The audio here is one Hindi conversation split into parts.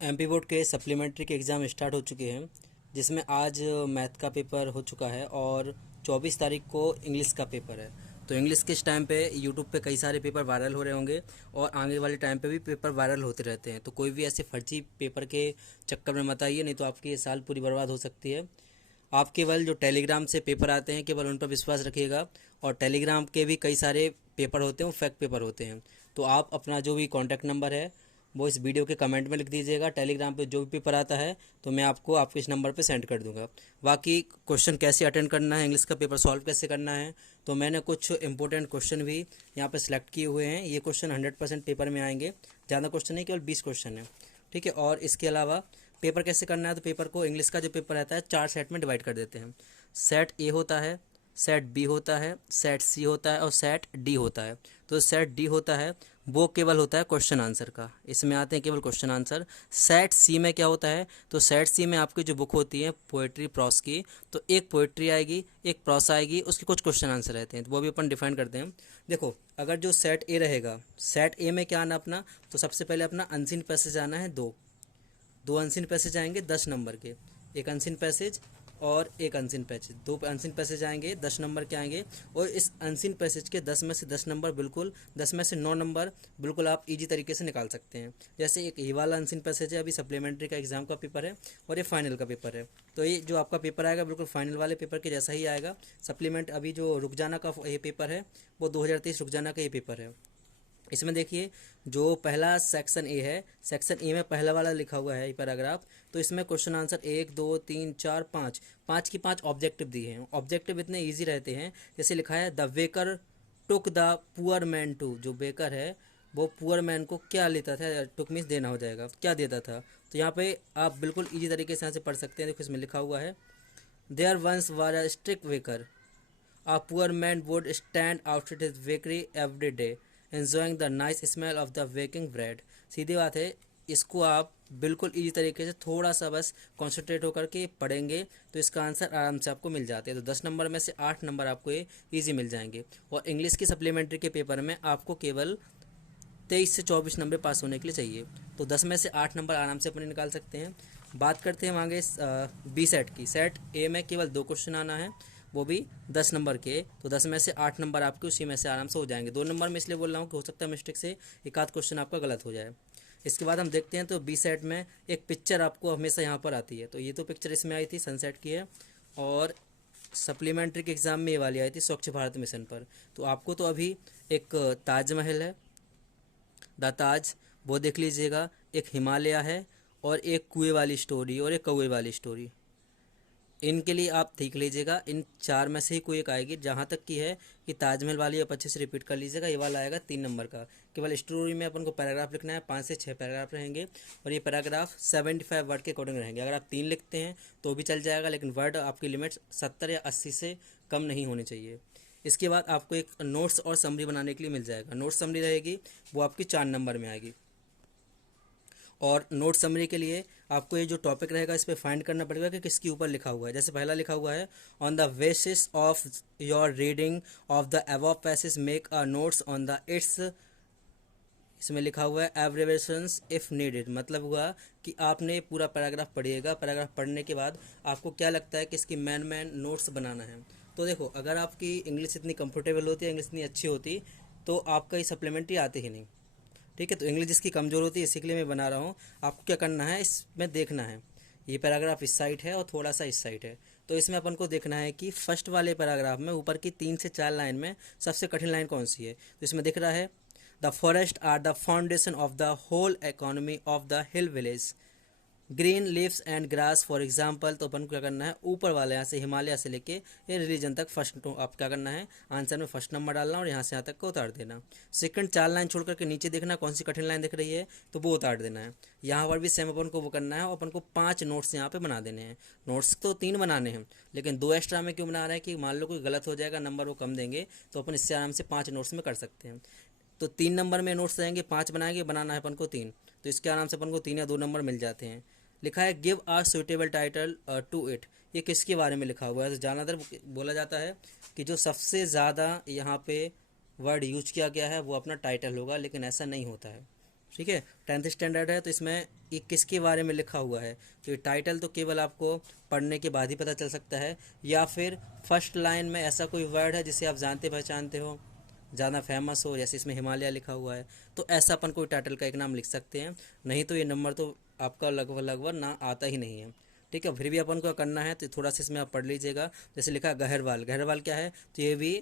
एमपी बोर्ड के सप्लीमेंट्री के एग्ज़ाम स्टार्ट हो चुके हैं, जिसमें आज मैथ का पेपर हो चुका है और 24 तारीख को इंग्लिश का पेपर है। तो इंग्लिश के इस टाइम पे यूट्यूब पे कई सारे पेपर वायरल हो रहे होंगे और आगे वाले टाइम पे भी पेपर वायरल होते रहते हैं। तो कोई भी ऐसे फर्जी पेपर के चक्कर में मत आइए, नहीं तो आपकी ये साल पूरी बर्बाद हो सकती है। आप केवल जो टेलीग्राम से पेपर आते हैं केवल उन पर विश्वास रखिएगा, और टेलीग्राम के भी कई सारे पेपर होते हैं, वो फेक पेपर होते हैं। तो आप अपना जो भी कॉन्टैक्ट नंबर है वो इस वीडियो के कमेंट में लिख दीजिएगा। टेलीग्राम पे जो भी पेपर आता है तो मैं आपको आपके इस नंबर पे सेंड कर दूंगा। बाकी क्वेश्चन कैसे अटेंड करना है, इंग्लिश का पेपर सॉल्व कैसे करना है, तो मैंने कुछ इंपॉर्टेंट क्वेश्चन भी यहाँ पे सिलेक्ट किए हुए हैं। ये क्वेश्चन 100% पेपर में आएंगे, ज़्यादा क्वेश्चन नहीं, केवल 20 क्वेश्चन है, ठीक है। और इसके अलावा पेपर कैसे करना है, तो पेपर को इंग्लिश का जो पेपर रहता है 4 सेट में डिवाइड कर देते हैं। सेट ए होता है, सेट बी होता है, सेट सी होता है और सेट डी होता है। तो सेट डी होता है वो केवल होता है क्वेश्चन आंसर का, इसमें आते हैं केवल क्वेश्चन आंसर। सेट सी में क्या होता है, तो सेट सी में आपकी जो बुक होती है पोएट्री प्रॉस की, तो एक पोएट्री आएगी एक प्रॉस आएगी, उसके कुछ क्वेश्चन आंसर रहते हैं, तो वो भी अपन डिफाइन करते हैं। देखो, अगर जो सेट ए रहेगा, सेट ए में क्या आना अपना, तो सबसे पहले अपना अनसीन पैसेज आना है दो अनसीन पैसेज आएंगे 10 नंबर के, एक अनसीन पैसेज और एक अनसीन पैसेज, दो अनसीन पैसेज आएंगे 10 नंबर के आएंगे। और इस अनसीन पैसेज के 10 में से 10 नंबर बिल्कुल, 10 में से 9 नंबर बिल्कुल आप इजी तरीके से निकाल सकते हैं। जैसे एक ये वाला अनसीन पैसेज है, अभी सप्लीमेंट्री का एग्जाम का पेपर है और ये फाइनल का पेपर है। तो ये जो आपका पेपर आएगा बिल्कुल फाइनल वाले पेपर के जैसा ही आएगा। सप्लीमेंट अभी जो रुकजाना का ये पेपर है वो 2023 रुकजाना का ये पेपर है। इसमें देखिए, जो पहला सेक्शन ए है, सेक्शन ए में पहला वाला लिखा हुआ है ये पैराग्राफ, तो इसमें क्वेश्चन आंसर 1 2 3 4 5 5 की 5 ऑब्जेक्टिव दिए हैं। ऑब्जेक्टिव इतने इजी रहते हैं, जैसे लिखा है the baker took the poor man to, जो बेकर है वो पुअर मैन को क्या लेता था, टुक मीन्स देना हो जाएगा, क्या देता था। तो यहाँ पे आप बिल्कुल इजी तरीके से यहाँ से पढ़ सकते हैं। देखो इसमें लिखा हुआ है there once were a strict baker, a poor man would stand outside his bakery every day, enjoying the nice smell of the baking bread। सीधी बात है, इसको आप बिल्कुल इजी तरीके से थोड़ा सा बस कॉन्सेंट्रेट होकर के पढ़ेंगे तो इसका आंसर आराम से आपको मिल जाते हैं। तो 10 नंबर में से 8 नंबर आपको ये ईजी मिल जाएंगे। और इंग्लिश की सप्लीमेंट्री के पेपर में आपको केवल 23 से 24 नंबर पास होने के लिए चाहिए, तो 10 में से 8 नंबर आराम से अपने निकाल सकते हैं। बात करते हैं आगे बी सेट की। सेट ए में केवल 2 क्वेश्चन आना है, वो भी 10 नंबर के, तो 10 में से 8 नंबर आपके उसी में से आराम से हो जाएंगे। 2 नंबर में इसलिए बोल रहा हूँ कि हो सकता है मिस्टेक से एक आध क्वेश्चन आपका गलत हो जाए। इसके बाद हम देखते हैं, तो बी सेट में एक पिक्चर आपको हमेशा यहाँ पर आती है, तो ये तो पिक्चर इसमें आई थी सनसेट की है, और सप्लीमेंट्री के एग्ज़ाम में ये वाली आई थी स्वच्छ भारत मिशन पर। तो आपको तो अभी एक ताजमहल है, द ताज, वो देख लीजिएगा, एक हिमालय है और एक कुएं वाली स्टोरी और एक कौए वाली स्टोरी। इनके लिए आप देख लीजिएगा, इन 4 में से ही कोई एक आएगी। जहाँ तक की है कि ताजमहल वाली आप अच्छे से रिपीट कर लीजिएगा, ये वाला आएगा 3 नंबर का। केवल स्टोरी में अपन को पैराग्राफ लिखना है, 5 से 6 पैराग्राफ रहेंगे और ये पैराग्राफ 75 वर्ड के अकॉर्डिंग रहेंगे। अगर आप 3 लिखते हैं तो भी चल जाएगा, लेकिन वर्ड आपकी लिमिट 70 या 80 से कम नहीं होनी चाहिए। इसके बाद आपको एक नोट्स और समरी बनाने के लिए मिल जाएगा। नोट समरी रहेगी वो आपकी 4 नंबर में आएगी। और नोट समरी के लिए आपको ये जो टॉपिक रहेगा इस पर फाइंड करना पड़ेगा कि किसके ऊपर लिखा हुआ है। जैसे पहला लिखा हुआ है on the basis of your reading of the above passage make a notes on the it's, इसमें लिखा हुआ है एब्रिवेशंस इफ़ नीडेड। मतलब हुआ कि आपने पूरा पैराग्राफ पढ़िएगा, पैराग्राफ पढ़ने के बाद आपको क्या लगता है कि इसकी मैन नोट्स बनाना है। तो देखो, अगर आपकी इंग्लिश इतनी कंफर्टेबल होती है, इंग्लिश इतनी अच्छी होती, तो आपका ये सप्लीमेंट्री आते ही नहीं, ठीक है। तो इंग्लिश जिसकी कमज़ोर होती है इसी के लिए मैं बना रहा हूँ। आपको क्या करना है, इसमें देखना है ये पैराग्राफ इस साइड है और थोड़ा सा इस साइड है, तो इसमें अपन को देखना है कि फर्स्ट वाले पैराग्राफ में ऊपर की 3 से 4 लाइन में सबसे कठिन लाइन कौन सी है। तो इसमें दिख रहा है the forest are the foundation of the whole economy of the hill village, green leaves and grass for example. तो अपन को क्या करना है, ऊपर वाले यहाँ से हिमालय से लेके ये रिलीजन तक फर्स्ट आप क्या करना है, आंसर में फर्स्ट नंबर डालना और यहाँ से यहाँ तक को उतार देना। सेकंड 4 लाइन छोड़ करके नीचे देखना कौन सी कठिन लाइन दिख रही है, तो वो उतार देना है। यहाँ पर भी सेम अपन को वो करना है और अपन को 5 नोट्स यहाँ पे बना देने हैं। नोट्स तो 3 बनाने हैं, लेकिन 2 एक्स्ट्रा में क्यों बना रहे हैं कि मान लो कोई गलत हो जाएगा, नंबर वो कम देंगे, तो अपन इससे आराम से 5 नोट्स में कर सकते हैं। तो 3 नंबर में नोट्स रहेंगे, 5 बनाएंगे, बनाना है अपन को 3, तो इसके आराम से अपन को 3 या 2 नंबर मिल जाते हैं। लिखा है give a suitable title to it, ये किसके बारे में लिखा हुआ है। तो ज़्यादातर बोला जाता है कि जो सबसे ज़्यादा यहाँ पे वर्ड यूज किया गया है वो अपना टाइटल होगा, लेकिन ऐसा नहीं होता है। ठीक है, 10th स्टैंडर्ड है तो इसमें ये किसके बारे में लिखा हुआ है, तो ये टाइटल तो केवल आपको पढ़ने के बाद ही पता चल सकता है, या फिर फर्स्ट लाइन में ऐसा कोई वर्ड है जिसे आप जानते पहचानते हो, ज़्यादा फेमस हो, जैसे इसमें हिमालय लिखा हुआ है, तो ऐसा अपन कोई टाइटल का एक नाम लिख सकते हैं। नहीं तो ये नंबर तो आपका लगभग लगभग ना आता ही नहीं है। ठीक है, फिर भी अपन को करना है तो थोड़ा सा इसमें आप पढ़ लीजिएगा। जैसे लिखा गहरवाल, गहरवाल क्या है, तो ये भी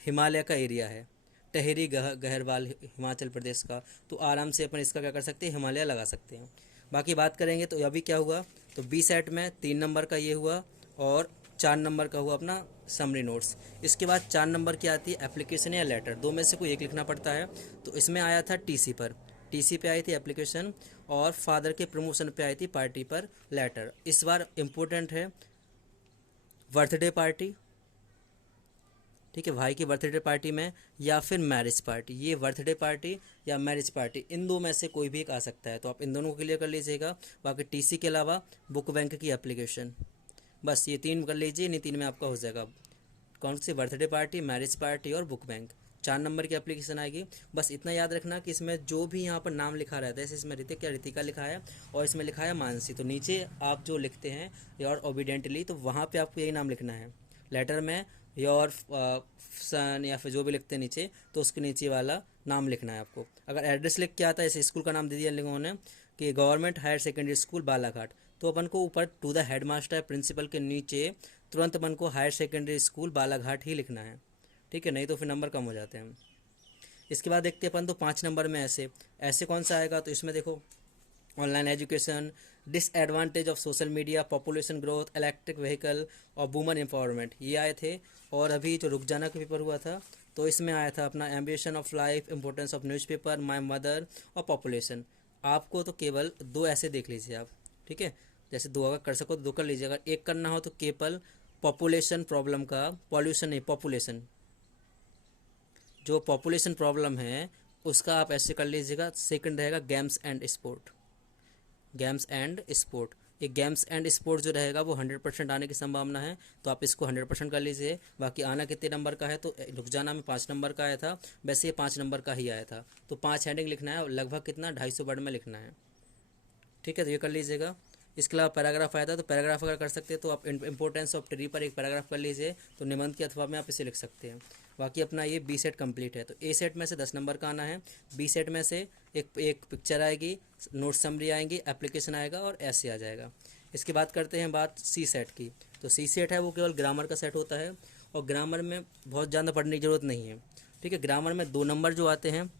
हिमालय का एरिया है, टहरी गहरवाल हिमाचल प्रदेश का, तो आराम से अपन इसका क्या कर सकते हैं, हिमालय लगा सकते हैं। बाकी बात करेंगे तो अभी क्या हुआ, तो बी सेट में 3 नंबर का ये हुआ और 4 नंबर का हुआ अपना समरी नोट्स। इसके बाद 4 नंबर की आती है एप्लीकेशन या लेटर, दो में से कोई एक लिखना पड़ता है। तो इसमें आया था टीसी पर, टीसी पे आई थी एप्लीकेशन, और फादर के प्रमोशन पे आई थी पार्टी पर लेटर। इस बार इम्पोर्टेंट है बर्थडे पार्टी, ठीक है, भाई की बर्थडे पार्टी में, या फिर मैरिज पार्टी। ये बर्थडे पार्टी या मैरिज पार्टी, इन दो में से कोई भी एक आ सकता है, तो आप इन दोनों को क्लियर कर लीजिएगा। बाकी टीसी के अलावा बुक बैंक की एप्लीकेशन, बस ये 3 कर लीजिए, नहीं 3 में आपका हो जाएगा। कौन सी, बर्थडे पार्टी, मैरिज पार्टी और बुक बैंक। 4 नंबर की एप्लीकेशन आएगी। बस इतना याद रखना कि इसमें जो भी यहाँ पर नाम लिखा रहता है, जैसे इसमें ऋतिक या ऋतिका लिखा है और इसमें लिखा है मानसी, तो नीचे आप जो लिखते हैं योर ओबीडेंटली, तो वहाँ पे आपको यही नाम लिखना है। लेटर में योर सन या फिर जो भी लिखते हैं नीचे, तो उसके नीचे वाला नाम लिखना है आपको। अगर एड्रेस लिख के आता है, जैसे स्कूल का नाम दे दिया लोगों ने कि government higher secondary school Balaghat, तो अपन को ऊपर टू द हेडमास्टर प्रिंसिपल के नीचे तुरंत अपन को हायर सेकेंडरी स्कूल बालाघाट ही लिखना है। ठीक है, नहीं तो फिर नंबर कम हो जाते हैं। इसके बाद देखते हैं अपन तो 5 नंबर में ऐसे ऐसे कौन सा आएगा, तो इसमें देखो online education, disadvantage of social media, population growth, electric vehicle और वुमन एम्पावरमेंट, ये आए थे। और अभी जो रुक जाना का पेपर हुआ था, तो इसमें आया था अपना ambition of life, importance of newspaper, my mother और पॉपुलेशन। आपको तो केवल 2 ऐसे देख लीजिए आप, ठीक है, जैसे 2 अगर कर सको तो 2 कर लीजिए। अगर एक करना हो तो केवल पॉपुलेशन प्रॉब्लम का, पॉल्यूशन नहीं, पॉपुलेशन, जो पॉपुलेशन प्रॉब्लम है उसका आप ऐसे कर लीजिएगा। सेकंड रहेगा games and sport, games and sport. ये गेम्स एंड स्पोर्ट जो रहेगा वो 100% आने की संभावना है, तो आप इसको 100% कर लीजिए। बाकी आना कितने नंबर का है, तो रुक जाना में 5 नंबर का आया था, वैसे ये 5 नंबर का ही आया था, तो 5 हेडिंग लिखना है और लगभग कितना 250 वर्ड में लिखना है। ठीक है, तो ये कर लीजिएगा। इसके अलावा पैराग्राफ आया था, तो पैराग्राफ अगर कर सकते हैं तो आप इंपॉर्टेंस ऑफ ट्री पर एक पैराग्राफ कर लीजिए, तो निबंध के अथवा में आप इसे लिख सकते हैं। बाकी अपना ये बी सेट कंप्लीट है। तो ए सेट में से 10 नंबर का आना है, बी सेट में से एक पिक्चर आएगी, नोट समरी आएंगी, एप्लीकेशन आएगा और ऐसे आ जाएगा। इसके बाद करते हैं बात सी सेट की। तो सी सेट है वो केवल ग्रामर का सेट होता है, और ग्रामर में बहुत ज़्यादा पढ़ने की ज़रूरत नहीं है। ठीक है, ग्रामर में 2 नंबर जो आते हैं,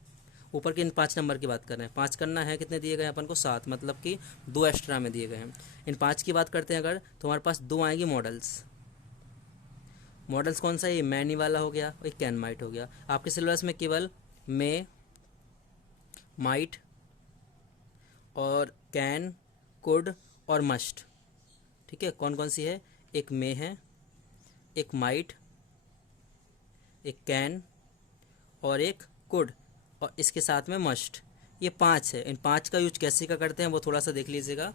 ऊपर के इन 5 नंबर की बात कर रहे हैं, 5 करना है, कितने दिए गए हैं अपन को, 7, मतलब कि 2 एक्स्ट्रा में दिए गए हैं। इन 5 की बात करते हैं अगर, तो हमारे पास 2 आएंगी मॉडल्स। मॉडल्स कौन सा, ये मैनी वाला हो गया और कैन माइट हो गया। आपके सिलेबस में केवल मे, माइट और कैन, कुड और मस्ट। ठीक है, कौन कौन सी है, एक मे है, एक माइट, एक कैन और एक कुड, और इसके साथ में मस्ट। ये 5 है। इन 5 का यूज कैसे का करते हैं वो थोड़ा सा देख लीजिएगा।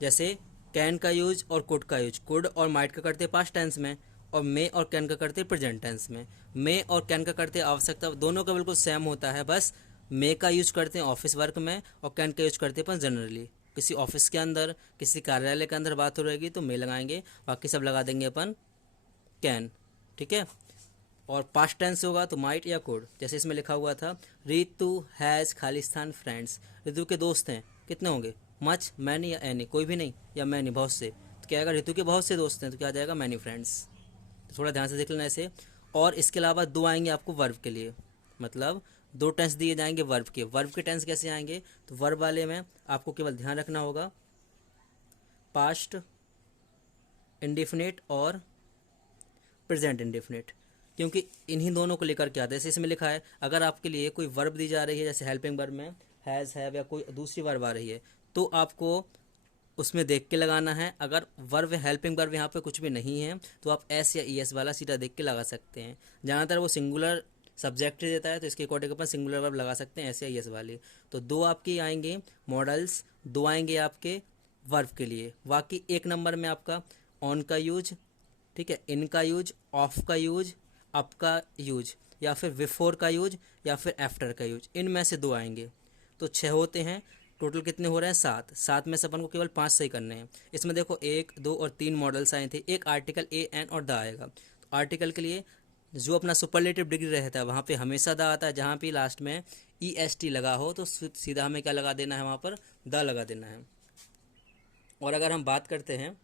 जैसे कैन का यूज और कुड का यूज, कुड और माइट का करते हैं पास्ट टेंस में, और मे और कैन का करते हैं प्रेजेंट टेंस में। मे और कैन का करते हैं आवश्यकता, दोनों का बिल्कुल सेम होता है, बस मे का यूज करते हैं ऑफिस वर्क में और कैन का यूज करते हैं अपन जनरली। किसी ऑफिस के अंदर, किसी कार्यालय के अंदर बात हो रहेगी तो मे लगाएंगे, बाकी सब लगा देंगे अपन कैन। ठीक है, और पास्ट टेंस होगा तो माइट या कुड। जैसे इसमें लिखा हुआ था रितु हैज़ खालिस्तान फ्रेंड्स, रितु के दोस्त हैं, कितने होंगे, मच, मैनी या एनी, कोई भी नहीं, या मैनी, बहुत से, तो क्या आएगा, रितु के बहुत से दोस्त हैं, तो क्या आ जाएगा, मैनी फ्रेंड्स। तो थोड़ा ध्यान से देख लेना ऐसे। और इसके अलावा 2 आएंगे आपको वर्ब के लिए, मतलब 2 टेंस दिए जाएंगे वर्ब के। वर्ब के टेंस कैसे आएंगे, तो वर्ब वाले में आपको केवल ध्यान रखना होगा पास्ट इंडिफिनिट और प्रेजेंट इंडिफिनिट, क्योंकि इन्हीं दोनों को लेकर के आता है। जैसे इसमें लिखा है, अगर आपके लिए कोई वर्ब दी जा रही है, जैसे हेल्पिंग वर्ब में हैज़, हैव या कोई दूसरी वर्ब आ रही है, तो आपको उसमें देख के लगाना है। अगर वर्ब हेल्पिंग वर्ब यहाँ पे कुछ भी नहीं है तो आप एस या ई एस वाला सीधा देख के लगा सकते हैं। ज़्यादातर वो सिंगुलर सब्जेक्ट देता है, तो इसके अकॉर्डिंग अपन सिंगुलर वर्ब लगा सकते हैं, एस या ई एस वाली। तो 2 आपकी आएंगे मॉडल्स, 2 आएंगे आपके वर्ब के लिए। बाकी 1 नंबर में आपका ऑन का यूज, ठीक है, इन का यूज, ऑफ का यूज, अप का यूज, या फिर बिफोर का यूज, या फिर आफ्टर का यूज, इनमें से 2 आएंगे। तो 6 होते हैं, टोटल कितने हो रहे हैं 7। 7 में से अपन को केवल 5 सही करने हैं। इसमें देखो 1, 2 और 3 मॉडल्स आए थे, एक आर्टिकल ए एन और द आएगा। तो आर्टिकल के लिए जो अपना सुपरलेटिव डिग्री रहता है वहाँ पे हमेशा द आता है, जहाँ पे लास्ट में ई एस टी लगा हो तो सीधा हमें क्या लगा देना है, वहाँ पर द लगा देना है। और अगर हम बात करते हैं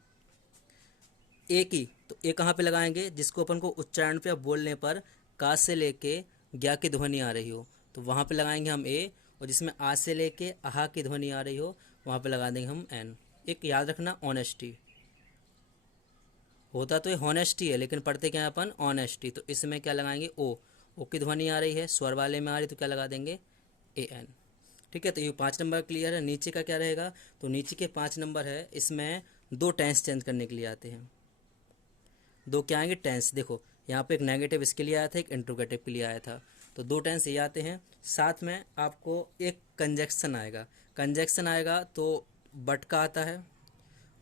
ए की, तो ए कहाँ पे लगाएंगे, जिसको अपन को उच्चारण पे बोलने पर का से लेके ज्ञा की ध्वनि आ रही हो तो वहाँ पे लगाएंगे हम ए, और जिसमें आ से लेके आहा की ध्वनि आ रही हो वहाँ पे लगा देंगे हम एन। एक याद रखना, ऑनेस्टी होता तो ये हॉनेस्टी है, लेकिन पढ़ते क्या है अपन, ऑनेस्टी। तो इसमें क्या लगाएंगे, ओ। ओ की ध्वनि आ रही है, स्वर वाले में आ रही तो क्या लगा देंगे, ए एन। ठीक है, तो ये 5 नंबर क्लियर है। नीचे का क्या रहेगा, तो नीचे के 5 नंबर है, इसमें 2 टेंस चेंज करने के लिए आते हैं। 2 क्या आएंगे, टेंस। देखो यहाँ पे एक नेगेटिव इसके लिए आया था, एक इंट्रोगेटिव के लिए आया था, तो 2 टेंस ये आते हैं। साथ में आपको एक कंजक्शन आएगा। कंजक्शन आएगा तो बट का आता है,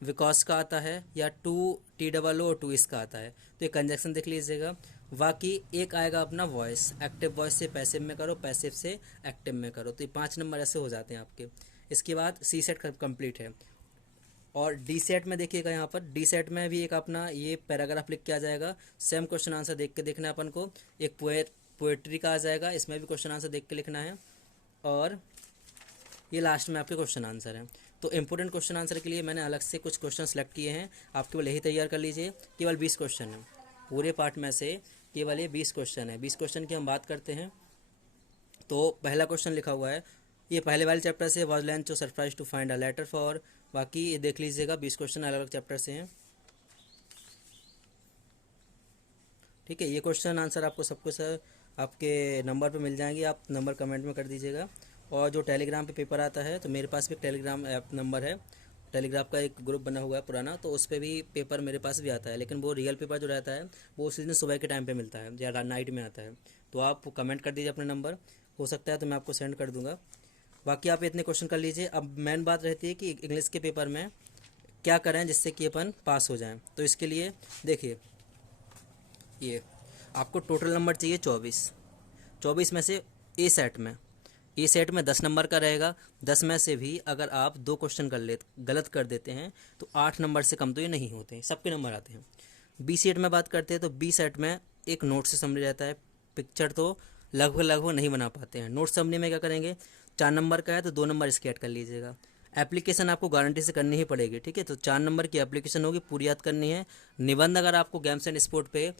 विकॉज का आता है, या too T double O too इसका आता है। तो ये कंजक्शन देख लीजिएगा। बाकी एक आएगा अपना वॉइस, एक्टिव वॉइस से पैसिव में करो, पैसिव से एक्टिव में करो। तो ये 5 नंबर ऐसे हो जाते हैं आपके। इसके बाद सी सेट कंप्लीट है। और डी सेट में देखिएगा, यहाँ पर डी सेट में भी एक अपना ये पैराग्राफ लिख के आ जाएगा। सेम क्वेश्चन आंसर देख के देखना है अपन को। एक पोएट्री का आ जाएगा, इसमें भी क्वेश्चन आंसर देख के लिखना है। और ये लास्ट में आपके क्वेश्चन आंसर हैं। तो इंपॉर्टेंट क्वेश्चन आंसर के लिए मैंने अलग से कुछ क्वेश्चन सेलेक्ट किए हैं, आप केवल यही तैयार कर लीजिए। केवल 20 क्वेश्चन हैं पूरे पार्ट में से, केवल ये 20 क्वेश्चन है। 20 क्वेश्चन की हम बात करते हैं तो पहला क्वेश्चन लिखा हुआ है, ये पहले वाले चैप्टर से, was lunch surprise to find a letter for. बाकी ये देख लीजिएगा, 20 क्वेश्चन अलग अलग चैप्टर से हैं। ठीक है, ये क्वेश्चन आंसर आपको सब कुछ आपके नंबर पे मिल जाएंगे, आप नंबर कमेंट में कर दीजिएगा। और जो टेलीग्राम पे पेपर आता है, तो मेरे पास भी एक टेलीग्राम ऐप नंबर है, टेलीग्राम का एक ग्रुप बना हुआ है पुराना, तो उस पर भी पेपर मेरे पास भी आता है। लेकिन वो रियल पेपर जो रहता है वो उसी दिन सुबह के टाइम पे मिलता है या नाइट में आता है। तो आप कमेंट कर दीजिए अपना नंबर, हो सकता है तो मैं आपको सेंड कर दूँगा। बाकी आप इतने क्वेश्चन कर लीजिए। अब मेन बात रहती है कि इंग्लिश के पेपर में क्या करें जिससे कि अपन पास हो जाएं। तो इसके लिए देखिए, ये आपको टोटल नंबर चाहिए 24। 24 में से ए सेट में 10 नंबर का रहेगा। 10 में से भी अगर आप 2 क्वेश्चन गलत कर देते हैं तो 8 नंबर से कम तो ये नहीं होते हैं, सबके नंबर आते हैं। बी सेट में बात करते हैं तो बी सेट में एक नोट से समरी रहता है, पिक्चर तो लगभग नहीं बना पाते हैं। नोट समरी में क्या करेंगे, 4 नंबर का है तो 2 नंबर इसके ऐड कर लीजिएगा। एप्लीकेशन आपको गारंटी से करनी ही पड़ेगी, ठीक है। तो 4 नंबर की एप्लीकेशन होगी, पूरी याद करनी है। निबंध अगर आपको गेम्स एंड स्पोर्ट पे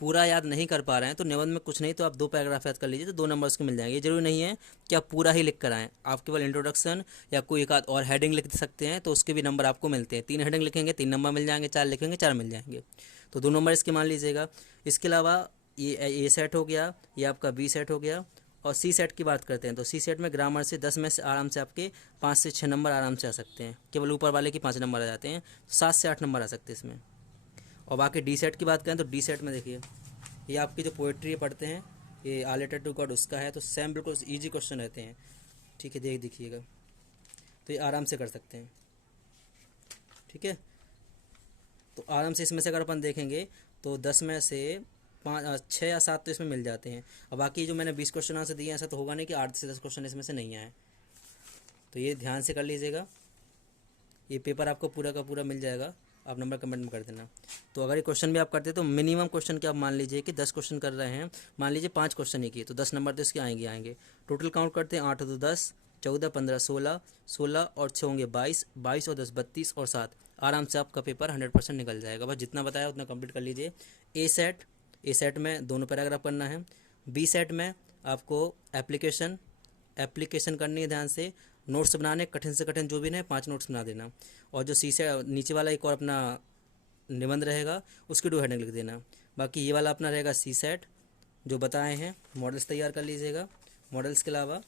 पूरा याद नहीं कर पा रहे हैं तो निबंध में कुछ नहीं तो आप 2 पैराग्राफ याद कर लीजिए, तो 2 नंबर उसके मिल जाएंगे। ये जरूरी नहीं है कि आप पूरा ही लिख कर आएँ, आप केवल इंट्रोडक्शन या कोई एक आध और हेडिंग लिख सकते हैं, तो उसके भी नंबर आपको मिलते हैं। 3 हेडिंग लिखेंगे 3 नंबर मिल जाएंगे, 4 लिखेंगे 4 मिल जाएंगे, तो 2 नंबर इसके मान लीजिएगा। इसके अलावा ये ए सेट हो गया, ये आपका बी सेट हो गया। और सी सेट की बात करते हैं तो सी सेट में ग्रामर से 10 में से आराम से आपके 5 से 6 नंबर आराम से आ सकते हैं, केवल ऊपर वाले के 5 नंबर आ जाते हैं, 7 से 8 नंबर आ सकते हैं इसमें। और बाकी डी सेट की बात करें तो डी सेट में देखिए, ये आपकी जो पोएट्री पढ़ते हैं, ये आ लेटर टू गॉड उसका है, तो सेम बिल्कुल ईजी क्वेश्चन रहते हैं, ठीक है। देखिएगा, तो ये आराम से कर सकते हैं, ठीक है। तो आराम से इसमें से अगर अपन देखेंगे तो 10 में से 6 या 7 तो इसमें मिल जाते हैं। और बाकी जो मैंने 20 क्वेश्चन आंसर दिए, ऐसा तो होगा नहीं कि 8 से 10 क्वेश्चन इसमें से नहीं आए, तो ये ध्यान से कर लीजिएगा। ये पेपर आपको पूरा का पूरा मिल जाएगा, आप नंबर कमेंट में कर देना। तो अगर ये क्वेश्चन भी आप करते हैं तो मिनिमम क्वेश्चन क्या, आप मान लीजिए कि 10 क्वेश्चन कर रहे हैं, मान लीजिए 5 क्वेश्चन ही किए तो 10 नंबर तो इसके आएंगे। टोटल काउंट करते हैं, 8 तो 10, 14 15 16, 16 और 6 होंगे 22, 22 और 10 32 और 7, आराम से आपका पेपर 100% निकल जाएगा। बस जितना बताया उतना कंप्लीट कर लीजिए। ए सेट में दोनों पैराग्राफ करना है। बी सेट में आपको एप्लीकेशन करनी है, ध्यान से नोट्स बनाने, कठिन से कठिन जो भी है 5 नोट्स बना देना। और जो सी से नीचे वाला एक और अपना निबंध रहेगा उसकी 2 हेडिंग लिख देना। बाकी ये वाला अपना रहेगा सी सेट जो बताए हैं, मॉडल्स तैयार कर लीजिएगा। मॉडल्स के अलावा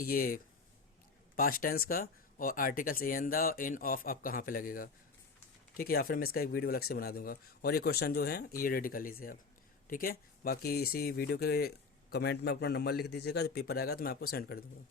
ये पास्ट टेंस का और articles an the in of आप कहाँ पे लगेगा, ठीक है, या फिर मैं इसका एक वीडियो अलग से बना दूंगा। और ये क्वेश्चन जो है ये रेडी कर लीजिए आप, ठीक है। बाकी इसी वीडियो के कमेंट में अपना नंबर लिख दीजिएगा, जब पेपर आएगा तो मैं आपको सेंड कर दूँगा।